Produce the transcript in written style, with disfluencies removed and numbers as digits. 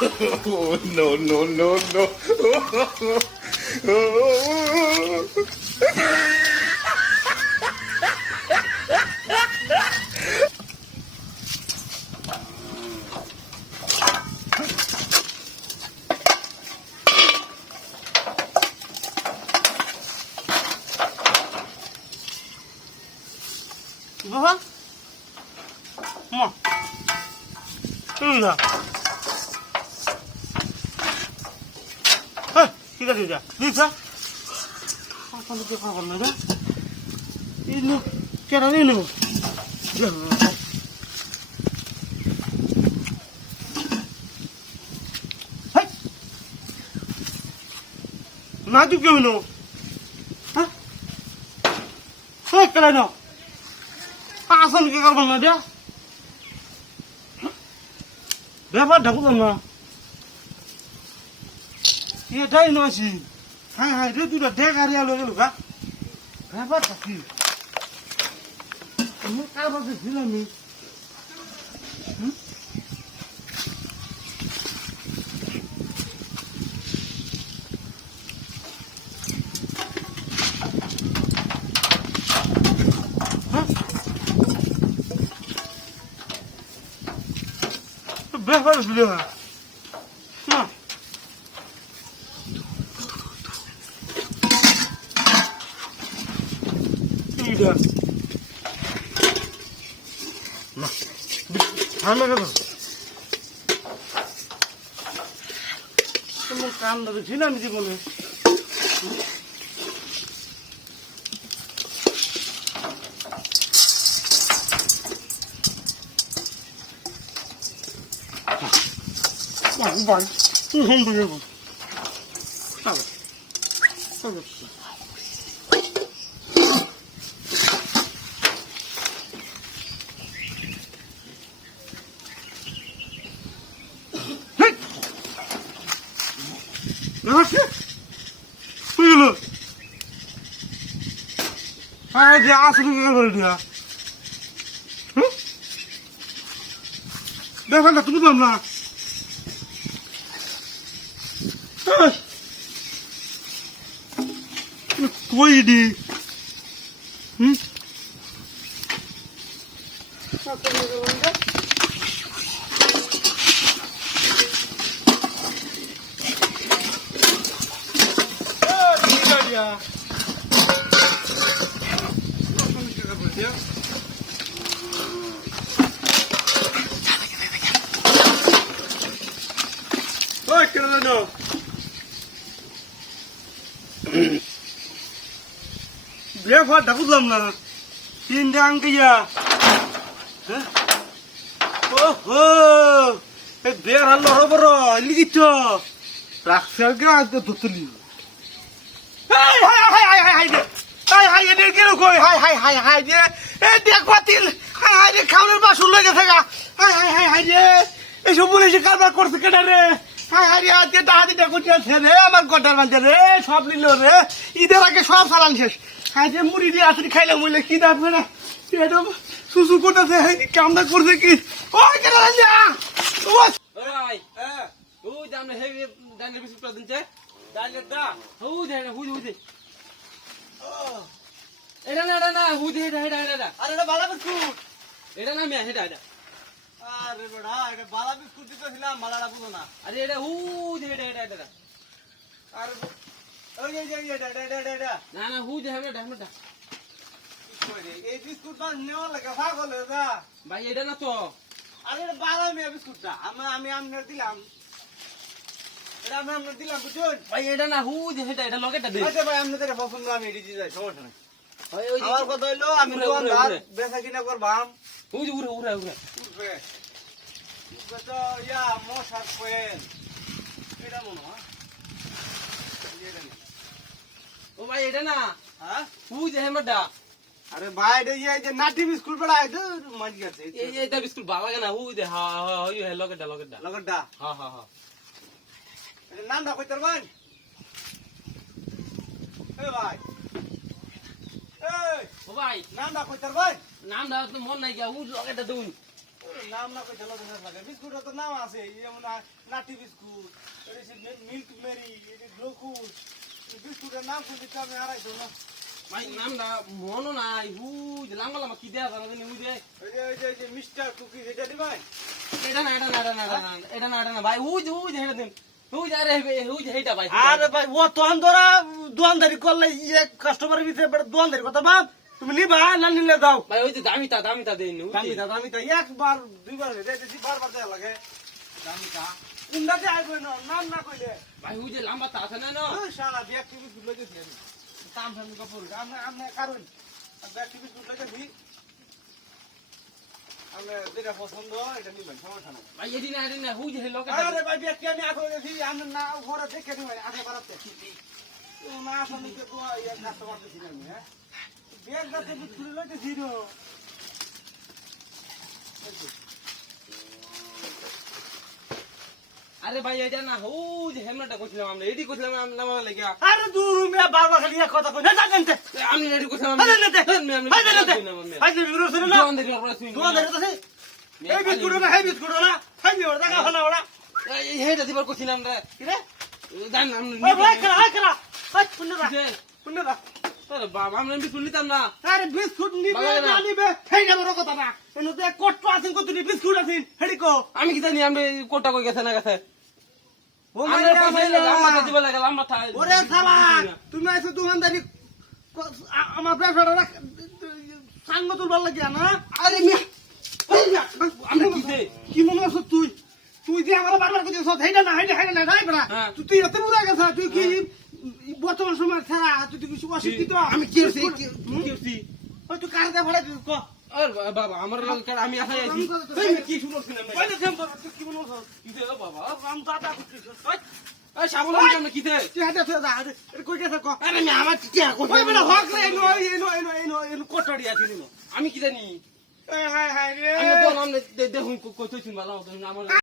Oh, no, no, no, no. বাবা মা না ঠিক আছে যা দিছা আপনাদের কে খাবার না যা এই নো কেডা নিয়ে নেব না তুই কেউ নো হ্যাঁ কেডা নো আসল কে করবো না দিয়া ব্যাপারটা বুঝলাম না এটাই নছি হ্যাঁ হ্যাঁ রে তুই ঢেকারি আলো গেল গা ব্যাপারটা কি আমি কার পাশে ছিলাম ব্যাপার ছিল না তোমার কাম না ছিলাম জীবনে ভাই তুই হোম থেকে বুঝলো হ্যাঁ যে আসলে করে দিয়া দেখেন না তুমি না কই দি ব্যাপারটা বুঝলাম না তিনটে আঙ্কিয়া ওহো বের হাল্লো হবো লিখিত রাখছে ধরতলি খাওয়ানোর বাসন লেগে থাকা হাই হাই হাই হাই রে এইসব বলে কারবার করছে কেটে রে হাই হাই রে আজকে টাহাদিটা করতেছে রে আমার কটার বান্ধে রে সব নিল রে ঈদের আগে সব চালান শেষ হাই যে মুড়ি দিয়ে আসলে খাইলে মুইলে কি দেখবে না এটা সুসু করতেছে কামটা করছে কি ওই কেটে যা এটা না এটা না হুদে এটা এটা এটা আরে এটা বালা বিস্কুট এটা না মিয়া এটা এটা আরে বড়া এটা বালা বিস্কুট দিতেছিলাম বালাটা বুঝো না আরে এটা হুদে এটা এটা এটা আরে ওই যে এটা এটা না না হুদে এটা এটা এই বিস্কুট বা নেওয়ার লাগে পাগল হয়ে যা ভাই এটা না তো আরে এটা বালা মিয়া বিস্কুটটা আমি আমনে দিলাম এটা আমি আমনে দিলাম বুঝুন ভাই এটা না হুদে এটা এটা লগেটা দে আচ্ছা ভাই আমনে তেরে পছন্দ আমি এটি দিয়ে যাই সমস্যা নাই ভাই ওই আমার কথা হইলো আমি দোকানদার বেচা কিনা করবাম হুদে উড়ে উড়ে উড়ে উঠবে তো ইয়া মশার কোয়েল এটা মনে হয় ও ভাই এটা না হ্যাঁ হুদে হেমডা আরে ভাই এটা ইয়ে যে নাটি বিস্কুট বড়া এটা মাছ গেছে এই এটা বিস্কুট ভালো লাগে না হুদে হা হা ওই লগেটা লগডা হ্যাঁ হ্যাঁ হ্যাঁ এটা নামটা কই তোর ভাই এ ভাই এই ও ভাই নামটা কই তোর ভাই নাম দাও তো মন নাই গিয়া হুদ লগেটা দেউন নাম না কই ঢালা ঢালা লাগে বিস্কুটের তো নাম আছে যেমন নাটি বিস্কুট মিল্ক মেরি গ্লুকোজ বিস্কুটের নাম শুনতে আমি হারাইছো না ভাই নাম না মনো নাই হুই লাম্বা লাম্বা কি দেয়া জানা জানি হুই দে ওই যে মিস্টার কুকি এটা দিবাই এটা না ভাই হুই হেটা দিন হুই আরে হুই হেটা ভাই আরে ভাই ও তখন ধরা দোয়ানদারি করলে ইয়ে কাস্টমারের ভিতরে বড় দোয়ানদারি কথা বাপ তুমি নিবা না নিলে দাও ভাই ওই যে দামিতা দেন দামিতা একবার দুইবার দেখেছি বারবার দেয়া লাগে দামিতা কোনটা যে আইব না নাম না কইলে ভাই হুই যে লাম্বা তা আছে না না সারা ব্যক্তি বিস্কুট লাগেছি আমি কাম ফামি কাপড় আমি কারণ ব্যক্তি বিস্কুট লাগেছি আমি যেটা পছন্দ এটা নিবেন সমস্যা নাই ভাই এদিন না হুই যে লোকে আরে ভাই ব্যক্তি আমি আগে গেছি আমি না ঘরে দেখে নিবেন আগে বাড়াতে ও না আসলে তো ইয়ে কাস্টমার দিছি আমি হ্যাঁ ব্যাগটাতে বিস্কুট লাগেছি রো আরে ভাই এটা না হুই যে হেমনাটা কইছিলাম আমরা এডি কইছিলাম নাম লাগিয়া আরে দূর মে বারবার খালি এক কথা কই না জানতে আমি এডি কইছিলাম আরে নেতে ভাই নেতে ভাই যে বিরো শুনে না দোকান দেখি আমরা শুনি দোকান ধরে তো এই বিস্কুট না এই বিস্কুট না খাই দিও দেখা হলা ওরা এই হেটা দিবার কইছিলাম রে কি রে জান ওই ভাই করা ভাই শুনে না শুনে না আরে বাবা আমরা বিস্কুট নিতাম না আরে বিস্কুট নিবে না নিবে হেইটা বড় কথা না এনে তো কষ্ট আছেন কত বিস্কুট আছেন হেডি কো আমি কি জানি আমি কোটা কই গেছে না গেছে ও আমরা কইলে লাম্বা দিবা লাগে লাম্বা থাই ওরে শালা তুমি আইছো দোকানদারি আমার ব্যবসাটা সাঙ্গ তুলবার লাগিয়া না আরে মিয়া আমরা কিছে কি মনে আছো তুই যে আমার বারবার কইছিস হেইটা না হেইটা না রাই বড়া তুই এত বুড়া গেছ তুই কি বর্তমান সময় ছাড়া তুই কিছু অশিক্ষিত আমি কি হইছে কি হইছে ওই তুই কারতে ভরে দিস ক আর বাবা আমার লগে আমি আসাই আছি এই কি শুনছিলাম ওই যে তুই কি মনে আছো কি দে বাবা রাম দাদা কইছিস ওই এই সাবল আমি কি দে তুই হাতে তুই দা এটা কই গেছ ক আরে আমি আমার টিয়া কই ওই বড় হক রে এনো কোটড়ি আছিস আমি কি জানি হাই হাই রে আমি তো নাম দেখুন কইতেছি ভালো আমার